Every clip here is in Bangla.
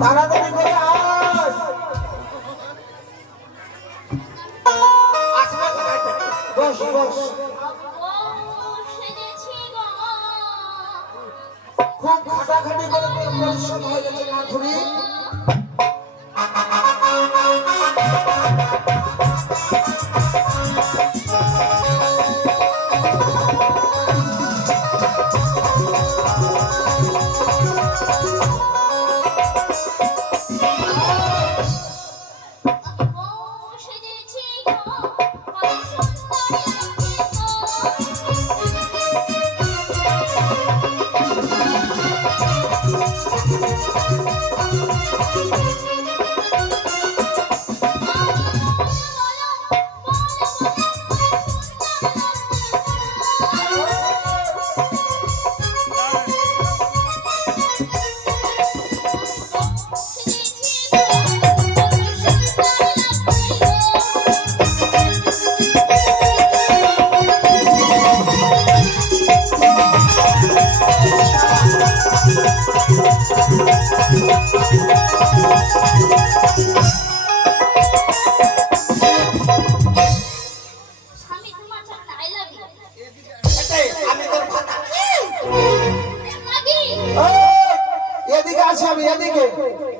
তাড়াতাড়ি করে আস। বস বস। খুব খাটাখাটি করে পরিশ্রম হয়ে গেছে না খুবই।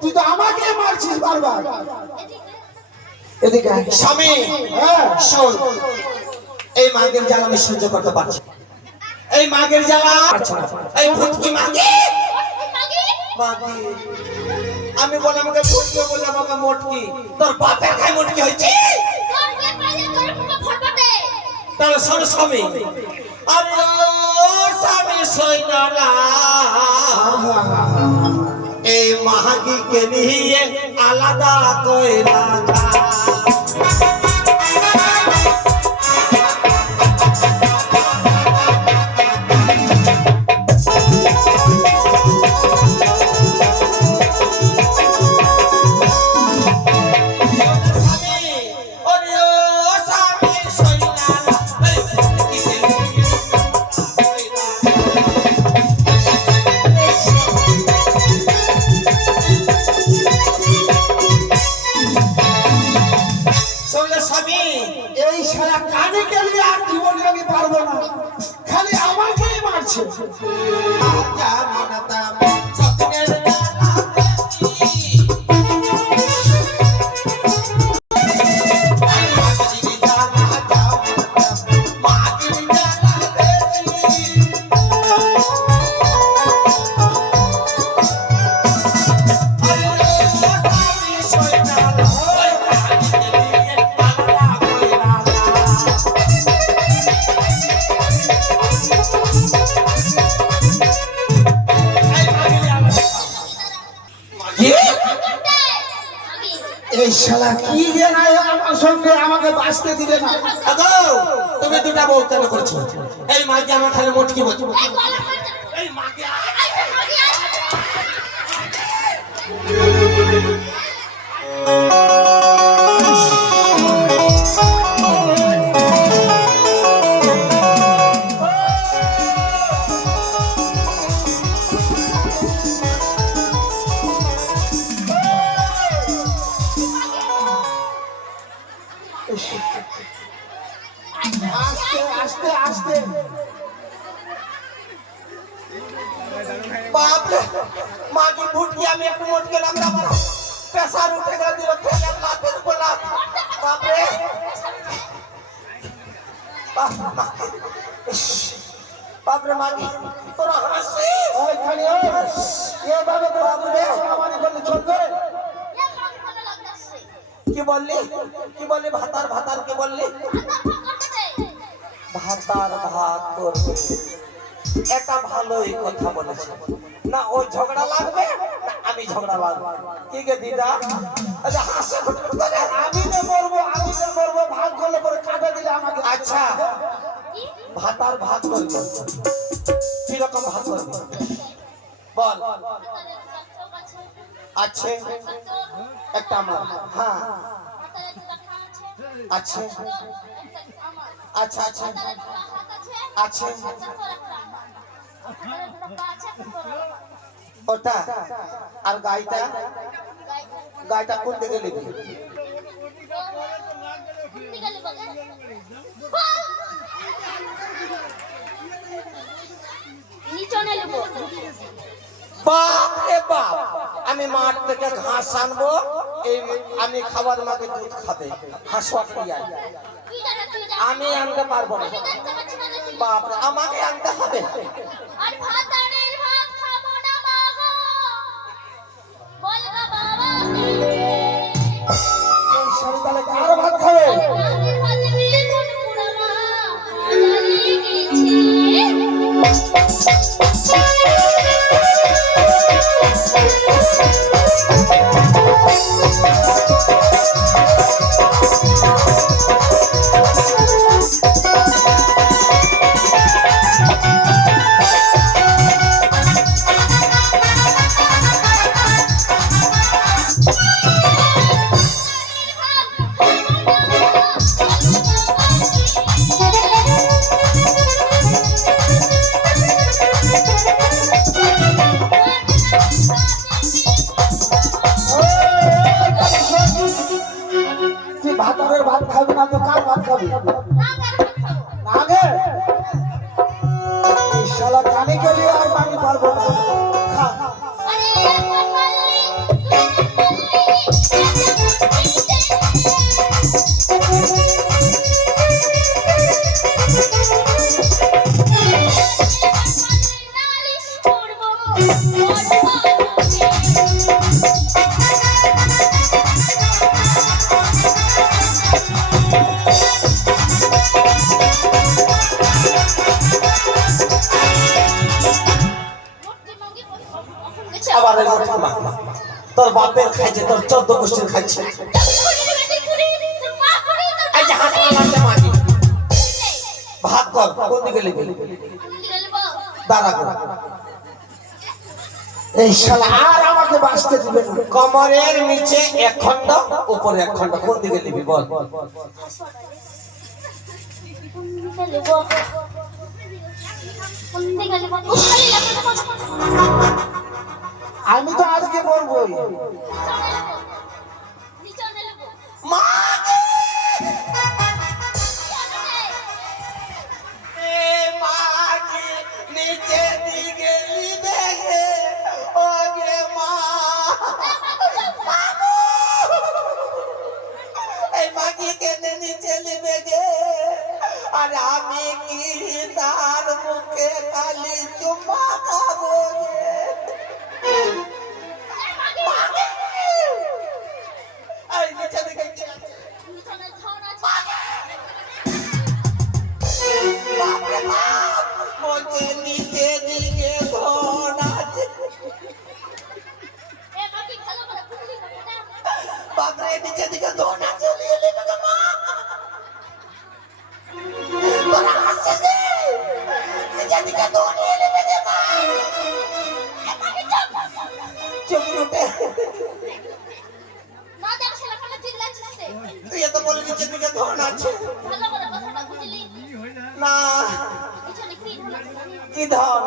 তুই তো আমাকে মারছিস বারবার। এদিকে স্বামী শোন, এই মাগের জ্বালা আমি সহ্য করতে পারছি। এই মাগের জ্বালা এই ভুটকি মাগি মাগি আমি বলে আমাকে ভুটকি বলে আমাকে মোটকি। তোর বাপের গায়ে মোটকি হয়েছে তাহলে শোন স্বামী। আরে স্বামী সৈন্যরা এই মাগিকে নিয়ে আলাদা কইরা এই সারা কানে গেলে আর জীবনে আমি পারবো না, খালি আমাকেই মারছে। এই শালা কি জানায় আমার সঙ্গে আমাকে বাঁচতে দিবে না। তুমি দুটা বউ কেন করছো? এই মাকে আমার খালি মোটকি বলছো। এই মাকে আস্তে আস্তে আস্তে বাপরে মাকে ভুটকি আমি একটু মোট গেলাম না, আমার প্রেসার উঠে গেল, দিল ঠেকার লাতের উপর লাত। বাপরে বাপরে মাকে তোরা হাসি ওইখানে এভাবে তো আমাদের করলে চলবে? কি বললি কি বললি? ভাতার ভাতার কি বললি? ভাতার ভাত করবে, এটা ভালোই কথা বলেছে না। ওই ঝগড়া লাগবে না আমি ঝগড়া লাগবে? কি গে দিদা হাসে আমি না করবো ভাগ করলে পরে কাটা দিলে আমাকে। আচ্ছা ভাতার ভাত করবে, কিরকম ভাত করবে বল? আচ্ছা একটা আমার, হ্যাঁ আচ্ছা আচ্ছা আচ্ছা আচ্ছা ওটা আর গাইটা গাইটা কোন দিকে নিবি বাপ রে বাপ আমি মাঠ থেকে ঘাস আনবো এই আমি খাবার মাকে দুধ খাবে হাসপাতালে আমি আনতে পারবো না বাপ রে আমাকে আনতে হবে তাহলে কার ভাত খাবে ভাতারের ভাত খাবি না তো কার ভাত খাবি আগে শালা কানে গেলি আর পানি পারবো না খা আবার তোর বাপের খাইছে তোর 14 গোষ্ঠীর খাইছে এই যে হাসপাতালে মাগি ভাত কর কোন দিকে লিবি দাঁড়া কর এই শালা আর আমাকে বাঁচতে দিবে না কমরের নিচে এক খন্ড উপরে এক খন্ড কোন দিকে লিবি বল আমি তো আজকে বলবোই নিচে দিকে লিবে ও গে মা এই মাগি কেনে নিচে লিবে গে আর আমি কি তার মুখে খালি চুম্মা খাবো গে এই নিচে দিকে বাপরে বাপ মোকে নিচে দিকে ধন আছে বাপরে নিচে দিকে ধন আছে লিয়ে লিবে গে মা তোরা হাসছিস রে নিচে দিকে ধন লিয়ে লিবে গে মা চুপ রুটে তুই এত বলে নিচে দিকে ধন আছে না কি ধন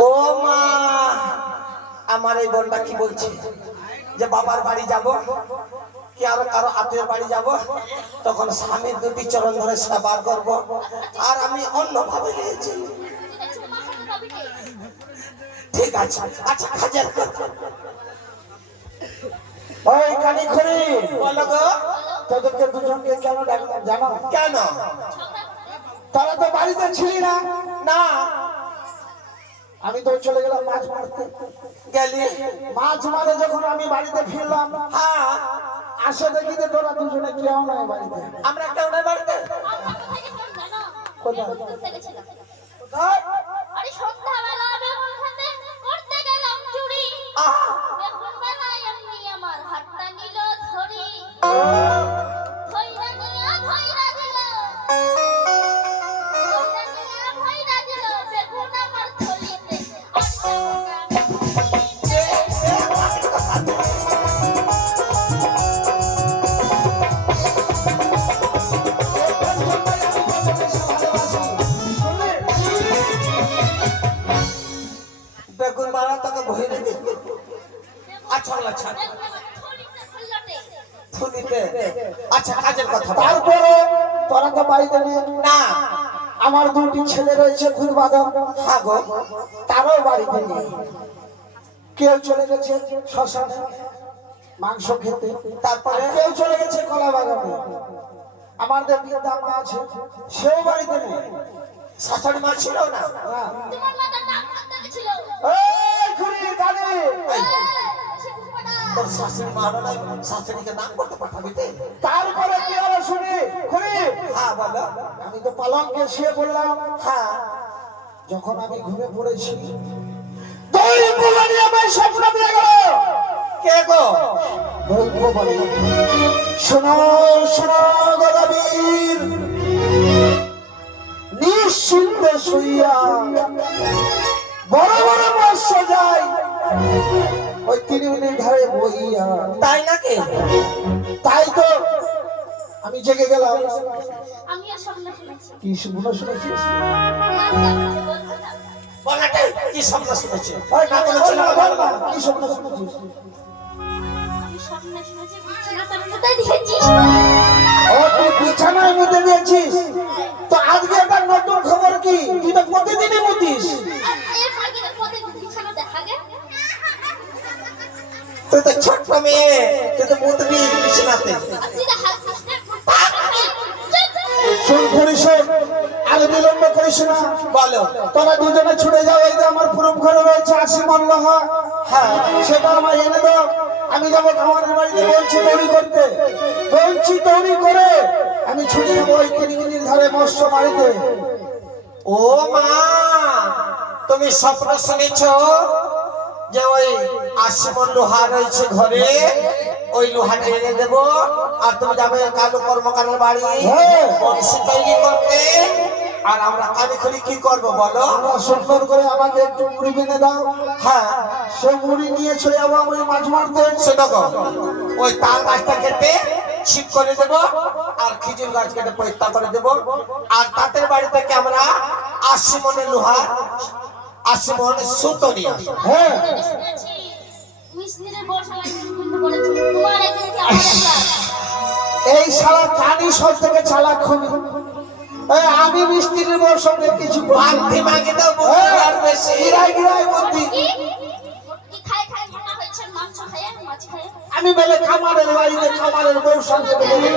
ও মা আমার এই বোনটা কি বলছে যে বাবার বাড়ি যাব কি আরো কারো আত্মীয় বাড়ি যাব তখন স্বামীর দুটি চরণ ধরে সেবা করব আর আমি অন্যভাবে নিয়েছি ঠিক আছে আচ্ছা হাজার ওই কানি খড়ি বলো গো তোদেরকে দুজনকে কেন ডাকলাম জানো কেন তারা তো বাড়িতে ছিলি না না আমি তো চলে গেলাম মাছ মারতে গেলি মাছ মারে যখন আমি বাড়িতে ফিরলাম হ্যাঁ আসে দেখি যে তোরা দুজনে কেউ নাই বাড়িতে আমরা কেউ নাই বাড়িতে কোথায় কোথায় আরে সন্ধ্যাবেলা বেগুন খেতে করতে গেলাম চুরি বেগুন বেলায় এমনি আমার হাতটা নিল ধরি ধইরা নিয়া ধইরা দিল বেগুন আমার থলিতে আচ্ছা ছাগলা ছাড় দেখবে আমার থলিতে ফেললটে। শুনিতে আচ্ছা কাজের কথা বল। তারপরে তোরা তো বাড়িতে নেই। না আমার দুটি ছেলে রয়েছে ঘুরবাদন, হ্যাঁ গো তারাও বাড়িতে নেই। কেউ চলে গেছে শ্মশানে মাংস খেতে, তারপরে কেউ চলে গেছে কলা বাগানে। আমাদের বৃদ্ধা মা আছে, সেও বাড়িতে নেই। শাশুড়ি মা ছিল না না। তোমার মাথা ডাক করতে গেছিল। এই খুড়ি গালি, এই, সে বুঝবে না। তোর শাশুড়ি মা নাই শাশুড়িকে নাম করতে পাঠাবি তে তারপরে কি হলো শুনি খুড়ি। হ্যাঁ বলো আমি তো পালঙ্কে শুয়ে পড়লাম, হ্যাঁ যখন আমি ঘুরে পড়েছি দৈব বাড়ি আমার স্বপ্ন দিয়ে গেল। কে গো দৈব বাড়ি, শোনো শোনো গদাবীর, নিশ্চিন্তে শুইয়া বড় বড় মৎস্য যায় ওই তিরিমিনির ধারে বইয়া। তাই নাকি তাই তো আমি জেগে গেলাম। আমিও স্বপ্ন শুনেছি। কি শুনে শুনেছিস? বলবো না। বলাটা কি স্বপ্ন শুনেছে ওই না কোনো ছিল না, বল বল না, না। কি স্বপ্ন শুনেছিস? আমি স্বপ্ন শুনেছি বিছানাটার মধ্যে দিয়েছিস। ও তুই বিছানায় মুতে দিয়েছিস? তো আজকে একটা নতুন খবর কি? তুই তো প্রতিদিনই মুতিস। আর এর আগে প্রতিদিন বিছানা দেখা গে। তুই তো ছোট্ট মেয়ে তুই তো মুতবি বিছানাতে আর সিধা হাত দিস। শোন পরিষদ, আর বিলম্ব করিস না। বলো তোরা দুজনে ছুটে যাও, এই যে আমার পুরুম ঘরে রয়েছে 80 মণ লোহা, হ্যাঁ সেটা আমার এনে দাও। আমি যাবো খামারের বাড়িতে, বলছি তৈরি করতে, বলছি তৈরি করে আমি ছুটে যাবো ওই তিরিমিনির ধারে মৎস্য মারিতে। ও মা তুমি স্বপ্ন শুনেছো যে ওই 80 মণ লোহা রয়েছে ঘরে, ওই লোহাটা এনে দেবো আর তুমি যাবে কালো কর্মকারের বাড়ি হ্যাঁ। বংশী তৈরি করতে, আর আমরা কানে খুলি কি করবো বলো? তোমরা সুন্দর করে আমাকে একটু মুড়ি কিনে দাও। হ্যাঁ সে মুড়ি নিয়ে চলে যাবো আমি মাছ মারতে। শোনো গো, ওই তাল গাছটা কেটে ছিপ করে দেবো আর খেজুর গাছ কেটে পরিষ্কার করে দেবো, আর তাঁতের বাড়ি থেকে আমরা 80 মণের লোহা 80 মণের সুতো নিয়ে আসবো। হ্যাঁ, শুনেছি মিস্ত্রির বর্ষা লাইন বন্ধ করেছে। তোমার এখানে কি আমার একলা? এই শালা কানি সব থেকে চালাক খুবই। এই আমি মিস্ত্রির বউর সঙ্গে কিছু বালতি মাগে দাও বুদ্ধি আর বেশি। গিরাই গিরাই বুদ্ধি। কি কি খাই খাই মোটা হয়েছে মাংস খায় মাছ খায়। আমি বলে খামারের বাড়িতে খামারের বউর সঙ্গে বলে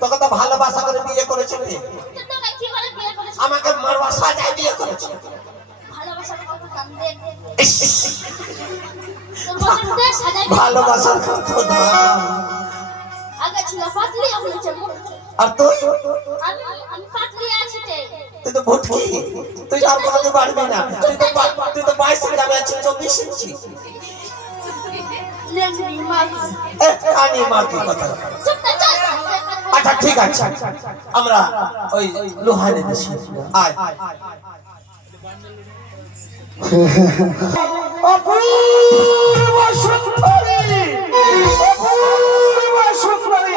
তোকে তো ভালোবাসা করে বিয়ে করেছে রে। তো ভাই কি করে বিয়ে করেছে? আমাকে মারবা সাজায় বিয়ে করেছে। ভালোবাসার কত দাম দে। ইস, তোর বসে সাজাই ভালোবাসার কত দাম। আগে ছিল পাতলি এখন হচ্ছে মুটকি। আর তুই আমি পাতলি আছি তে। তুই তো ভুটকি, তুই আর কোনোদিন পারবি না। তুই তো 22 গ্রামে আছিস 24 ইঞ্চি। লেংড়ি মাছ। কানি মারবি কথা। চুপ না চল। আচ্ছা ঠিক আছে, আমরা ওই লোহা নিতেছি। আয় অপূর্ব সুন্দরী, অপূর্ব সুন্দরী।